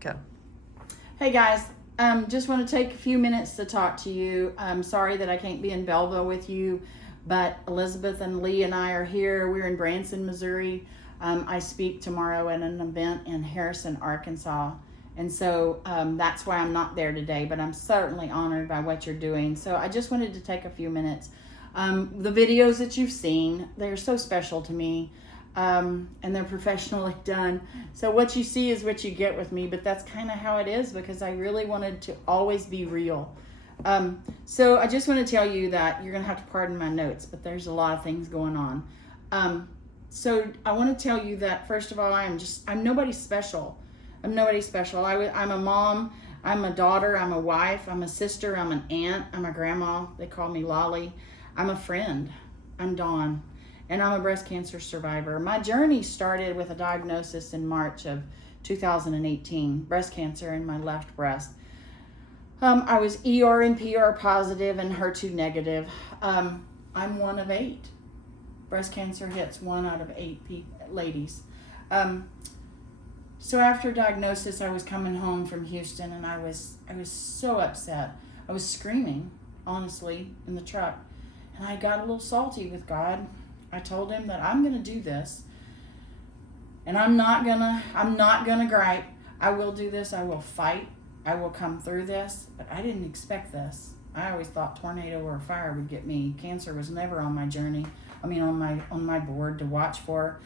Go. Hey guys, just want to take a few minutes to talk to you. I'm sorry that I can't be in Belleville with you, but Elizabeth and Lee and I are here. We're in Branson, Missouri. I speak tomorrow at an event in Harrison, Arkansas. And so that's why I'm not there today, but I'm certainly honored by what you're doing. So I just wanted to take a few minutes. The videos that you've seen, they're so special to me. And they're professionally done. So what you see is what you get with me, but that's kind of how it is because I really wanted to always be real. So I just want to tell you that you're going to have to pardon my notes, but there's a lot of things going on. So I want to tell you that, first of all, I'm nobody special. I'm nobody special. I'm a mom, I'm a daughter, I'm a wife, I'm a sister, I'm an aunt, I'm a grandma. They call me Lolly. I'm a friend. I'm Dawn. And I'm a breast cancer survivor. My journey started with a diagnosis in March of 2018, breast cancer in my left breast. I was ER and PR positive and HER2 negative. I'm one of 8. Breast cancer hits 1 out of 8 ladies. So after diagnosis, I was coming home from Houston and I was so upset. I was screaming, honestly, in the truck. And I got a little salty with God. I told him that I'm going to do this, and I'm not gonna gripe. I will do this. I will fight. I will come through this, but I didn't expect this. I always thought tornado or fire would get me. Cancer was never on my journey. On my board to watch for.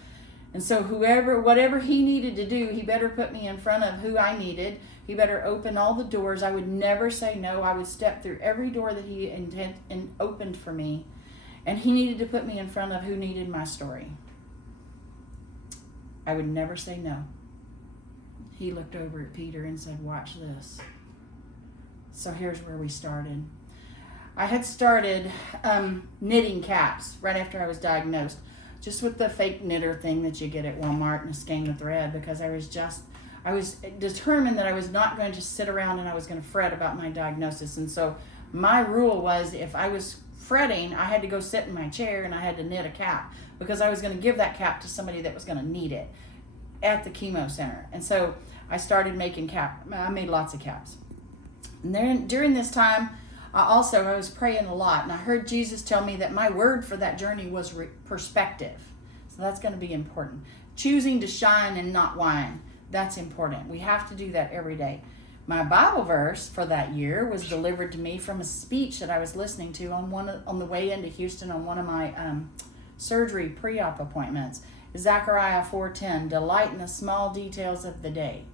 And so whatever he needed to do, he better put me in front of who I needed. He better open all the doors. I would never say no. I would step through every door that he opened for me. And he needed to put me in front of who needed my story. I would never say no. He looked over at Peter and said, watch this. So here's where we started. I had started knitting caps right after I was diagnosed, just with the fake knitter thing that you get at Walmart and a skein of thread, because I was determined that I was not going to sit around and I was going to fret about my diagnosis. And so my rule was, if I was fretting, I had to go sit in my chair and I had to knit a cap, because I was going to give that cap to somebody that was going to need it at the chemo center. And so I started making I made lots of caps. And then during this time, I was praying a lot, and I heard Jesus tell me that my word for that journey was perspective. So that's going to be important. Choosing to shine and not whine. That's important. We have to do that every day. My Bible verse for that year was delivered to me from a speech that I was listening to on the way into Houston on one of my surgery pre-op appointments. Zechariah 4:10, delight in the small details of the day.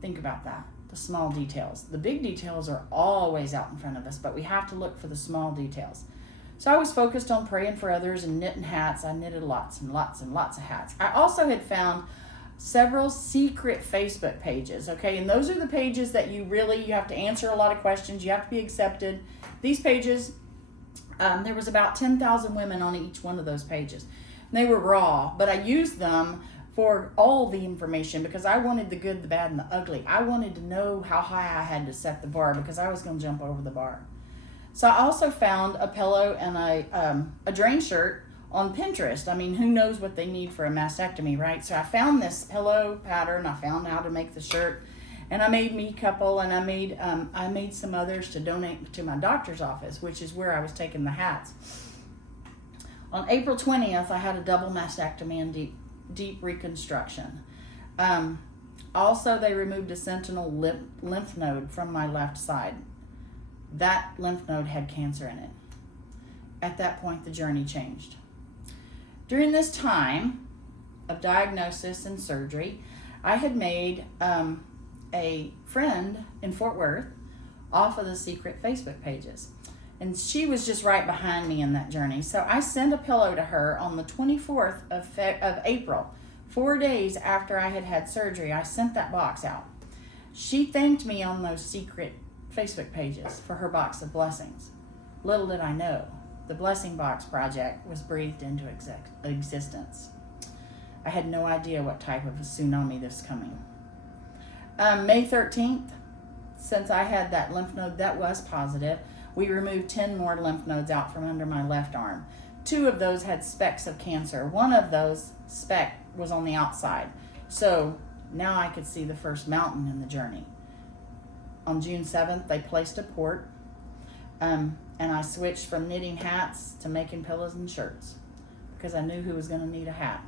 Think about that, the small details. The big details are always out in front of us, but we have to look for the small details. So I was focused on praying for others and knitting hats. I knitted lots and lots and lots of hats. I also had found several secret Facebook pages, okay? And those are the pages that you have to answer a lot of questions. You have to be accepted. These pages, there was about 10,000 women on each one of those pages. And they were raw, but I used them for all the information because I wanted the good, the bad, and the ugly. I wanted to know how high I had to set the bar because I was going to jump over the bar. So I also found a pillow and a drain shirt on Pinterest. I mean, who knows what they need for a mastectomy, right? So I found this pillow pattern. I found how to make the shirt, and I made me a couple, and I made some others to donate to my doctor's office, which is where I was taking the hats. On April 20th, I had a double mastectomy and deep reconstruction. Also, they removed a sentinel lymph node from my left side. That lymph node had cancer in it. At that point, the journey changed. During this time of diagnosis and surgery, I had made a friend in Fort Worth off of the secret Facebook pages. And she was just right behind me in that journey. So I sent a pillow to her on the 24th of April, 4 days after I had had surgery. I sent that box out. She thanked me on those secret Facebook pages for her box of blessings. Little did I know, the Blessing Box project was breathed into existence. I had no idea what type of a tsunami this was coming. May 13th, since I had that lymph node that was positive, we removed 10 more lymph nodes out from under my left arm. 2 of those had specks of cancer. One of those speck was on the outside. So Now I could see the first mountain in the journey. On June 7th, they placed a port, and I switched from knitting hats to making pillows and shirts because I knew who was going to need a hat.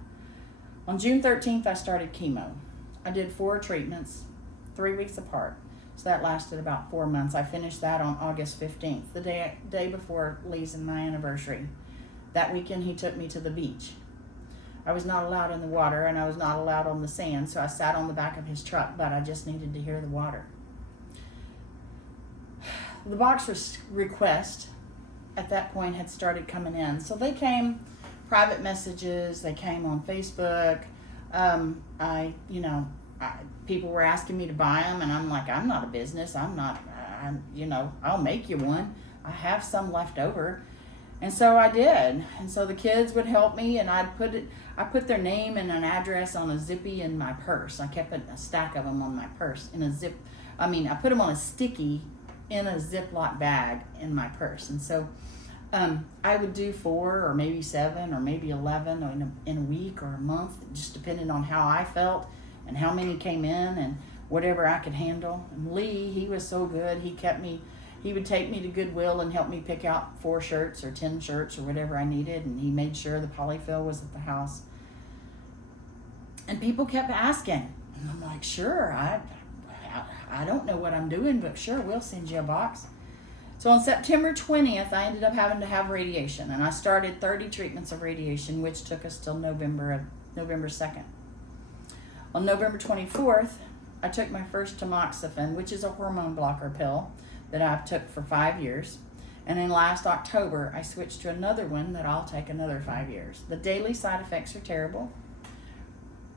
On June 13th, I started chemo. I did 4 treatments, 3 weeks apart. So that lasted about 4 months. I finished that on August 15th, the day before Lee's and my anniversary. That weekend, he took me to the beach. I was not allowed in the water, and I was not allowed on the sand, so I sat on the back of his truck, but I just needed to hear the water. The box request at that point had started coming in. So they came, private messages, they came on Facebook. People were asking me to buy them, and I'm like, I'm not a business. I'll make you one. I have some left over. And so I did. And so the kids would help me, and I put their name and an address on a zippy in my purse. I kept a stack of them on my purse I put them on a sticky in a Ziploc bag in my purse. And so I would do 4 or maybe 7 or maybe 11 in a week or a month, just depending on how I felt and how many came in and whatever I could handle. And Lee, he was so good. He would take me to Goodwill and help me pick out 4 shirts or 10 shirts or whatever I needed, and he made sure the polyfill was at the house. And people kept asking, and I'm like, sure, I don't know what I'm doing, but sure, we'll send you a box. So on September 20th, I ended up having to have radiation, and I started 30 treatments of radiation, which took us till November 2nd. On November 24th, I took my first tamoxifen, which is a hormone blocker pill that I've took for 5 years. And then last October, I switched to another one that I'll take another 5 years. The daily side effects are terrible,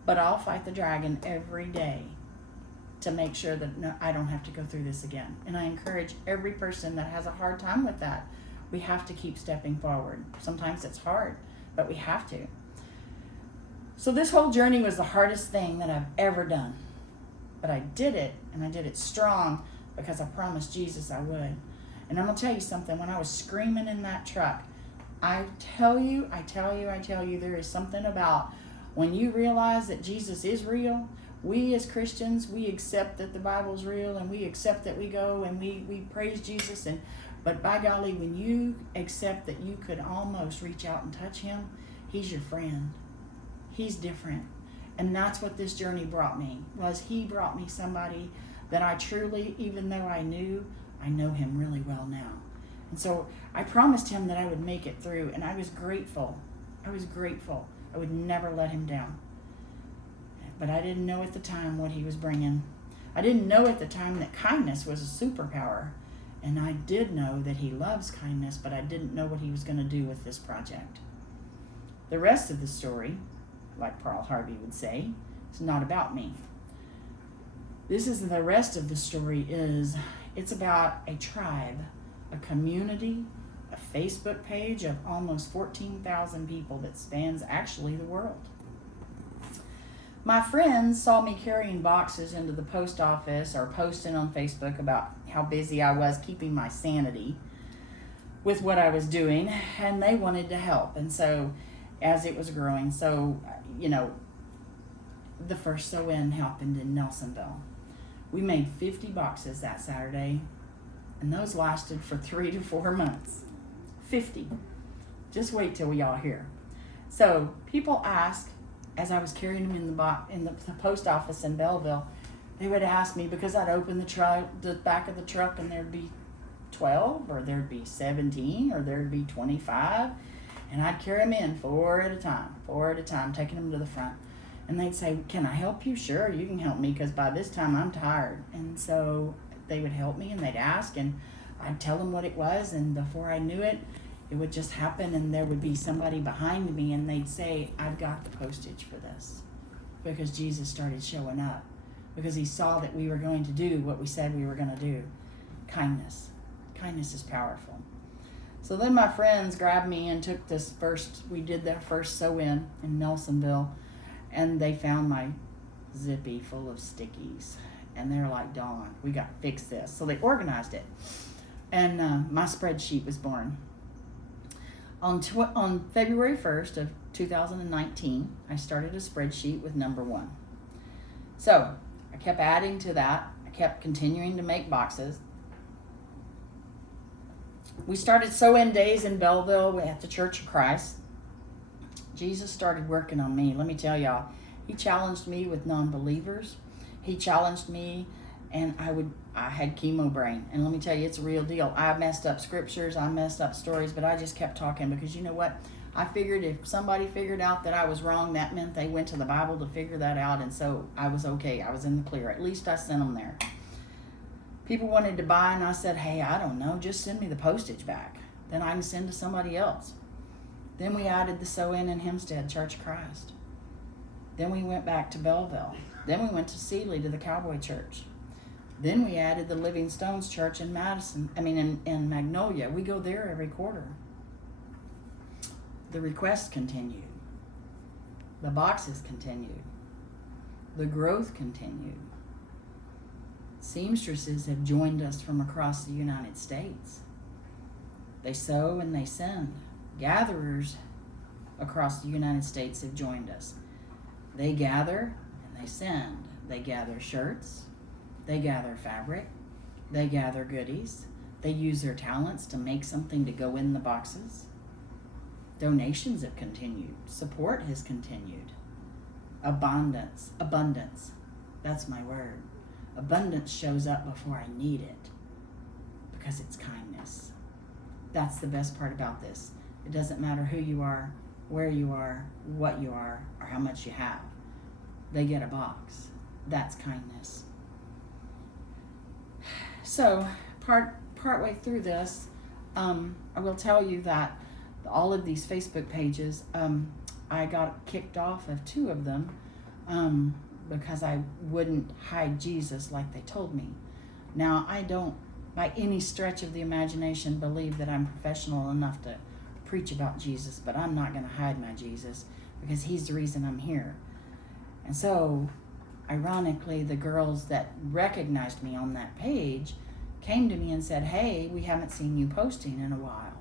but I'll fight the dragon every day to make sure that I don't have to go through this again. And I encourage every person that has a hard time with that, we have to keep stepping forward. Sometimes it's hard, but we have to. So this whole journey was the hardest thing that I've ever done. But I did it, and I did it strong because I promised Jesus I would. And I'm going to tell you something. When I was screaming in that truck, I tell you, there is something about when you realize that Jesus is real. We as Christians, we accept that the Bible's real, and we accept that we go and we praise Jesus. But by golly, when you accept that you could almost reach out and touch him, he's your friend. He's different. And that's what this journey brought me, was he brought me somebody that I truly, even though I know him really well now. And so I promised him that I would make it through, and I was grateful. I would never let him down. But I didn't know at the time what he was bringing. I didn't know at the time that kindness was a superpower. And I did know that he loves kindness, but I didn't know what he was going to do with this project. The rest of the story, like Paul Harvey would say, is not about me. The rest of the story it's about a tribe, a community, a Facebook page of almost 14,000 people that spans actually the world. My friends saw me carrying boxes into the post office or posting on Facebook about how busy I was keeping my sanity with what I was doing, and they wanted to help. And so as it was growing, the first sew-in happened in Nelsonville. We made 50 boxes that Saturday, and those lasted for 3 to 4 months. 50. Just wait till we all hear. So people ask, as I was carrying them in the post office in Belleville, they would ask me, because I'd open the back of the truck, and there'd be 12, or there'd be 17, or there'd be 25, and I'd carry them in 4 at a time, taking them to the front. And they'd say, can I help you? Sure, you can help me, because by this time I'm tired. And so they would help me, and they'd ask, and I'd tell them what it was, and before I knew it, it would just happen, and there would be somebody behind me, and they'd say, I've got the postage for this, because Jesus started showing up, because he saw that we were going to do what we said we were going to do. Kindness is powerful. So then my friends grabbed me and took we did their first sew-in Nelsonville, and they found my zippy full of stickies, and they're like, Dawn, we got to fix this. So they organized it, and my spreadsheet was born. On February 1st of 2019, I started a spreadsheet with number 1. So I kept adding to that. I kept continuing to make boxes. We started sew-in days in Belleville at the Church of Christ. Jesus started working on me. Let me tell y'all, he challenged me with non-believers. He challenged me, and I had chemo brain. And let me tell you, it's a real deal. I messed up scriptures, I messed up stories, but I just kept talking because you know what? I figured if somebody figured out that I was wrong, that meant they went to the Bible to figure that out. And so I was okay. I was in the clear. At least I sent them there. People wanted to buy, and I said, hey, I don't know. Just send me the postage back. Then I can send to somebody else. Then we added the sew-in Hempstead, Church of Christ. Then we went back to Belleville. Then we went to Sealy to the Cowboy Church. Then we added the Living Stones Church in in Magnolia. We go there every quarter. The requests continued. The boxes continued. The growth continued. Seamstresses have joined us from across the United States. They sew and they send. Gatherers across the United States have joined us. They gather and they send. They gather shirts. They gather fabric. They gather goodies. They use their talents to make something to go in the boxes. Donations have continued. Support has continued. Abundance. That's my word. Abundance shows up before I need it because it's kindness. That's the best part about this. It doesn't matter who you are, where you are, what you are, or how much you have. They get a box. That's kindness. So, partway through this, I will tell you that all of these Facebook pages, I got kicked off of 2 of them because I wouldn't hide Jesus like they told me. Now, I don't, by any stretch of the imagination, believe that I'm professional enough to preach about Jesus, but I'm not going to hide my Jesus because he's the reason I'm here. And so, ironically, the girls that recognized me on that page came to me and said, hey, we haven't seen you posting in a while.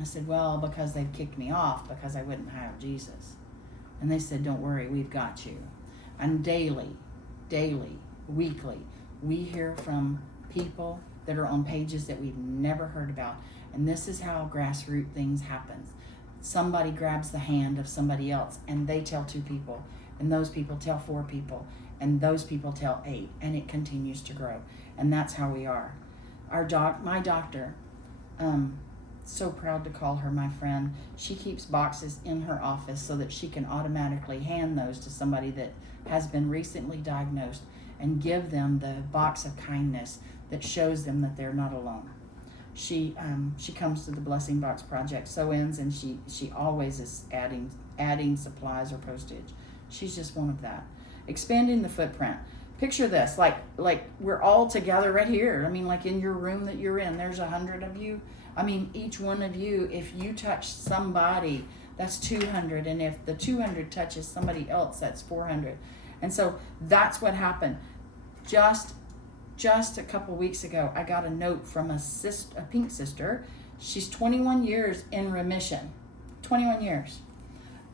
I said, well, because they've kicked me off because I wouldn't hire Jesus. And they said, don't worry, we've got you. And daily, weekly, we hear from people that are on pages that we've never heard about. And this is how grassroots things happen. Somebody grabs the hand of somebody else and they tell 2 people. And those people tell 4 people. And those people tell 8. And it continues to grow. And that's how we are. My doctor, so proud to call her my friend. She keeps boxes in her office so that she can automatically hand those to somebody that has been recently diagnosed and give them the box of kindness that shows them that they're not alone. She comes to the Blessing Box Project sew-ins, and she always is adding supplies or postage. She's just one of that. Expanding the footprint. Picture this, like we're all together right here. I mean, like in your room that you're in, there's 100 of you. I mean, each one of you, if you touch somebody, that's 200. And if the 200 touches somebody else, that's 400. And so that's what happened. Just a couple weeks ago, I got a note from a pink sister. She's 21 years in remission. 21 years.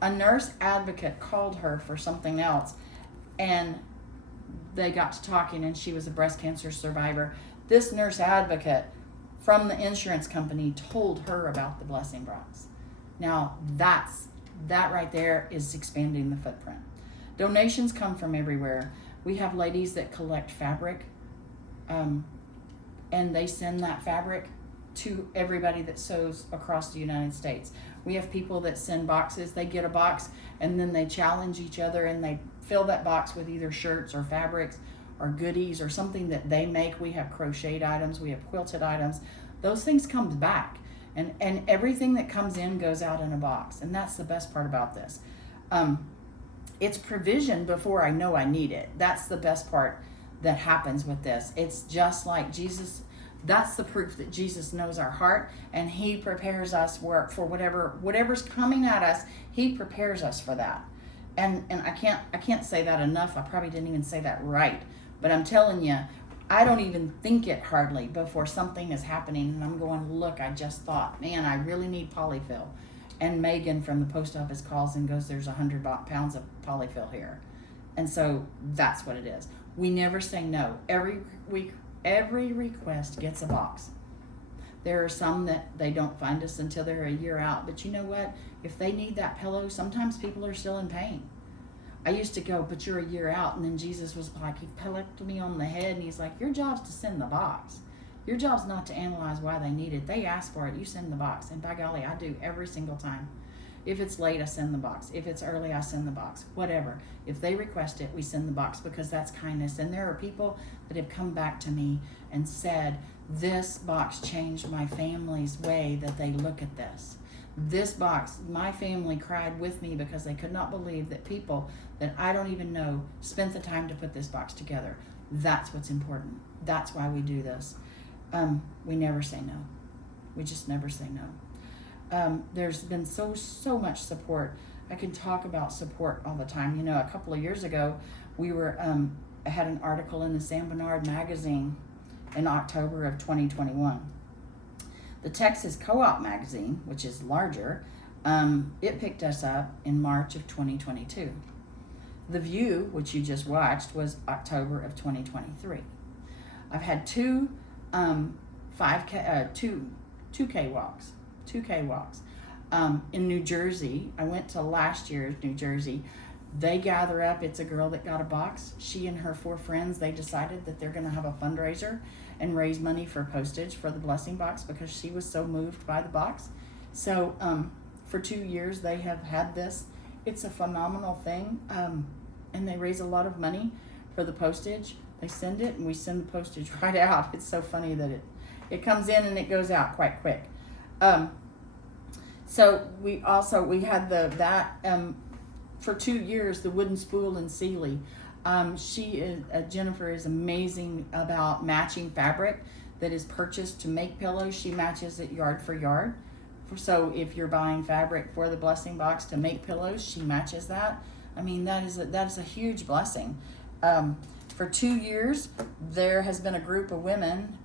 A nurse advocate called her for something else, and they got to talking, and she was a breast cancer survivor. This nurse advocate from the insurance company told her about the Blessing Box. Now, that right there is expanding the footprint. Donations come from everywhere. We have ladies that collect fabric, and they send that fabric to everybody that sews across the United States. We have people that send boxes. They get a box, and then they challenge each other, and they fill that box with either shirts or fabrics or goodies or something that they make. We have crocheted items. We have quilted items. Those things come back, and everything that comes in goes out in a box, and that's the best part about this. It's provision before I know I need it. That's the best part that happens with this. It's just like Jesus. That's the proof that Jesus knows our heart, and he prepares us for whatever's coming at us. He prepares us for that. And I can't say that enough. I probably didn't even say that right. But I'm telling you, I don't even think it hardly before something is happening, and I'm going, look, I just thought, man, I really need polyfill. And Megan from the post office calls and goes, there's 100 pounds of polyfill here. And so that's what it is. We never say no. Every request gets a box. There are some that they don't find us until they're a year out. But you know what? If they need that pillow, sometimes people are still in pain. I used to go, but you're a year out. And then Jesus was like, he pecked me on the head. And he's like, your job's to send the box. Your job's not to analyze why they need it. They ask for it. You send the box. And by golly, I do every single time. If it's late, I send the box. If it's early, I send the box. Whatever. If they request it, we send the box because that's kindness. And there are people that have come back to me and said, this box changed my family's way that they look at this. This box, my family cried with me because they could not believe that people that I don't even know spent the time to put this box together. That's what's important. That's why we do this. We never say no. We just never say no. There's been so much support. I can talk about support all the time. You know, a couple of years ago, we were had an article in the San Bernard magazine in October of 2021. The Texas Co-op magazine, which is larger, it picked us up in March of 2022. The View, which you just watched, was October of 2023. I've had two 2K walks. In New Jersey. I went to last year's New Jersey. They gather up. It's a girl that got a box. She and her 4 friends, they decided that they're going to have a fundraiser and raise money for postage for the blessing box because she was so moved by the box. So for 2 years, they have had this. It's a phenomenal thing. And they raise a lot of money for the postage. They send it, and we send the postage right out. It's so funny that it comes in and it goes out quite quick. So we had for 2 years, the Wooden Spool in Sealy. Jennifer is amazing about matching fabric that is purchased to make pillows. She matches it yard for yard. So if you're buying fabric for the blessing box to make pillows, she matches that. I mean, that is a huge blessing. For 2 years, there has been a group of women.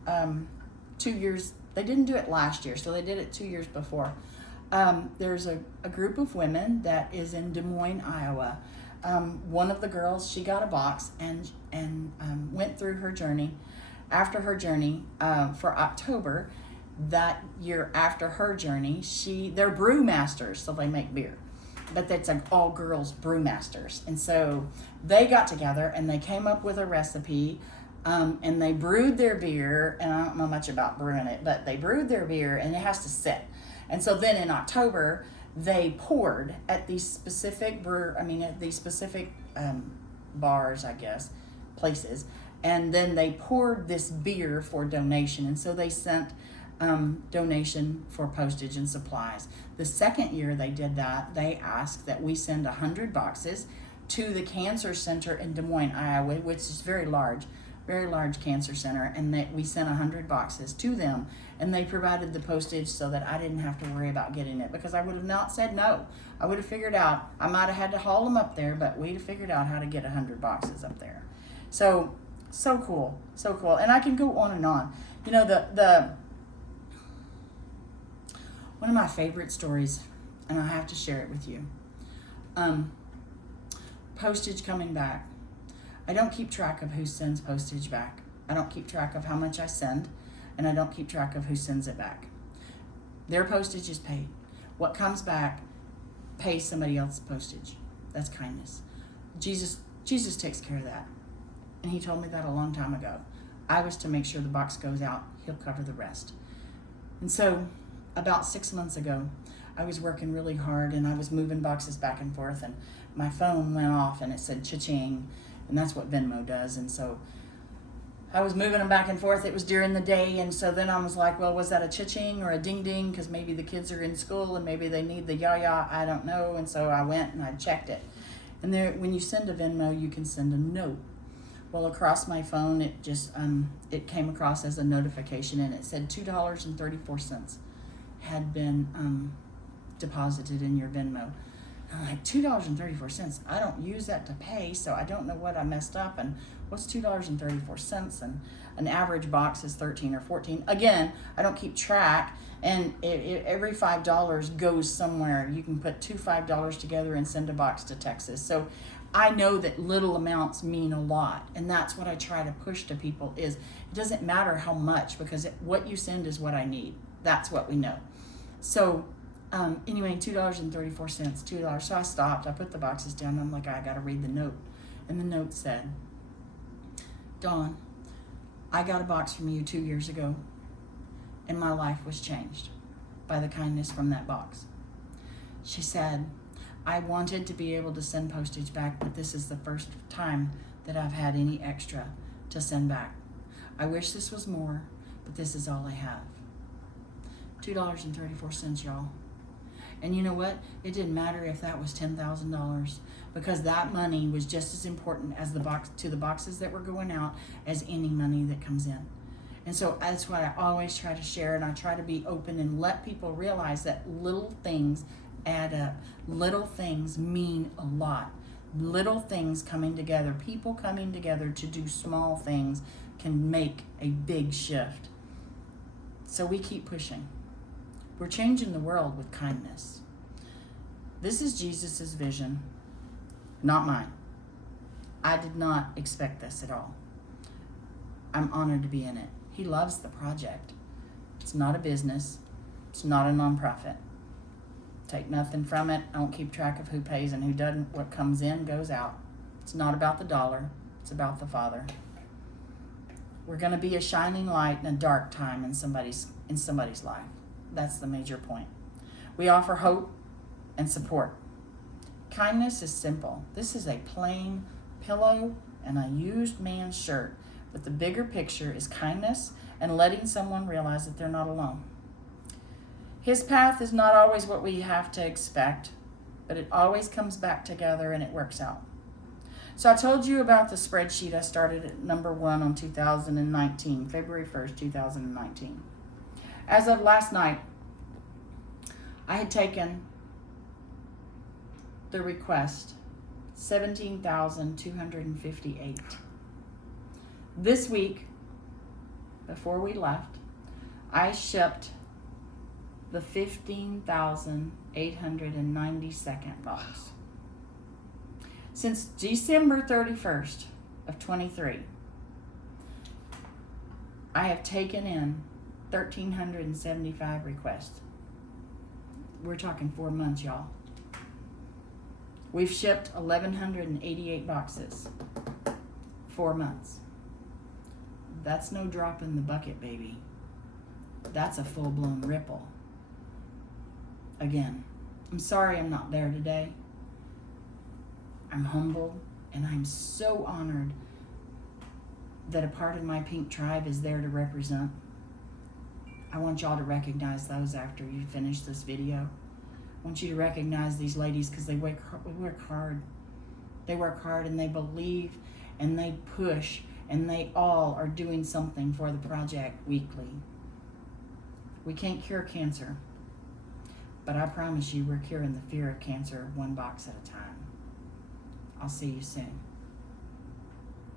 2 years, they didn't do it last year, so they did it 2 years before. There's a group of women that is in Des Moines, Iowa. One of the girls, she got a box and went through her journey. After her journey, for October, that year after her journey, they're brewmasters, so they make beer. But that's an all-girls brewmasters. And so they got together and they came up with a recipe, and they brewed their beer. And I don't know much about brewing it, but they brewed their beer and it has to sit. And so then in October, they poured at these specific bars, I guess, places. And then they poured this beer for donation. And so they sent donation for postage and supplies. The second year they did that, they asked that we send 100 boxes to the cancer center in Des Moines, Iowa, which is very large cancer center, and that we sent 100 boxes to them, and they provided the postage so that I didn't have to worry about getting it, because I would have not said no. I would have figured out, I might have had to haul them up there, but we'd have figured out how to get 100 boxes up there. So cool. And I can go on and on. You know, one of my favorite stories, and I have to share it with you. Postage coming back. I don't keep track of who sends postage back. I don't keep track of how much I send, and I don't keep track of who sends it back. Their postage is paid. What comes back pays somebody else's postage. That's kindness. Jesus takes care of that. And he told me that a long time ago. I was to make sure the box goes out. He'll cover the rest. And so about 6 months ago, I was working really hard, and I was moving boxes back and forth, and my phone went off and it said cha-ching, and that's what Venmo does. And so I was moving them back and forth. It was during the day, and so then I was like, well, was that a cha-ching or a ding-ding? Because maybe the kids are in school and maybe they need the ya-ya, I don't know. And so I went and I checked it. And there, when you send a Venmo, you can send a note. Well, across my phone, it just it came across as a notification, and it said $2.34 had been deposited in your Venmo. I'm like, $2.34. I don't use that to pay, so I don't know what I messed up. And what's $2.34? And an average box is 13 or 14. Again, I don't keep track, and every $5 goes somewhere. You can put two $5 together and send a box to Texas. So I know that little amounts mean a lot, and that's what I try to push to people is it doesn't matter how much, because what you send is what I need. That's what we know. So anyway, $2.34, $2. So I stopped. I put the boxes down. I'm like, I got to read the note. And the note said, Dawn, I got a box from you 2 years ago, and my life was changed by the kindness from that box. She said, I wanted to be able to send postage back, but this is the first time that I've had any extra to send back. I wish this was more, but this is all I have. $2.34, y'all. And you know what? It didn't matter if that was $10,000, because that money was just as important as the boxes that were going out as any money that comes in. And so that's what I always try to share, and I try to be open and let people realize that little things add up. Little things mean a lot. Little things coming together, people coming together to do small things can make a big shift. So we keep pushing. We're changing the world with kindness. This is Jesus's vision, not mine. I did not expect this at all. I'm honored to be in it. He loves the project. It's not a business. It's not a nonprofit. Take nothing from it. I don't keep track of who pays and who doesn't. What comes in goes out. It's not about the dollar. It's about the Father. We're going to be a shining light in a dark time in somebody's life. That's the major point. We offer hope and support. Kindness is simple. This is a plain pillow and a used man's shirt, but the bigger picture is kindness and letting someone realize that they're not alone. His path is not always what we have to expect, but it always comes back together and it works out. So I told you about the spreadsheet I started at number 1 on 2019, February 1st, 2019. As of last night, I had taken the request, 17,258. This week, before we left, I shipped the 15,892nd box. Since December 31st of 23, I have taken in 1,375 requests. We're talking 4 months, y'all. We've shipped 1,188 boxes. 4 months. That's no drop in the bucket, baby. That's a full-blown ripple. Again, I'm sorry I'm not there today. I'm humbled, and I'm so honored that a part of my pink tribe is there to represent. I want y'all to recognize those after you finish this video. I want you to recognize these ladies because they work hard. They work hard and they believe and they push, and they all are doing something for the project weekly. We can't cure cancer, but I promise you we're curing the fear of cancer one box at a time. I'll see you soon.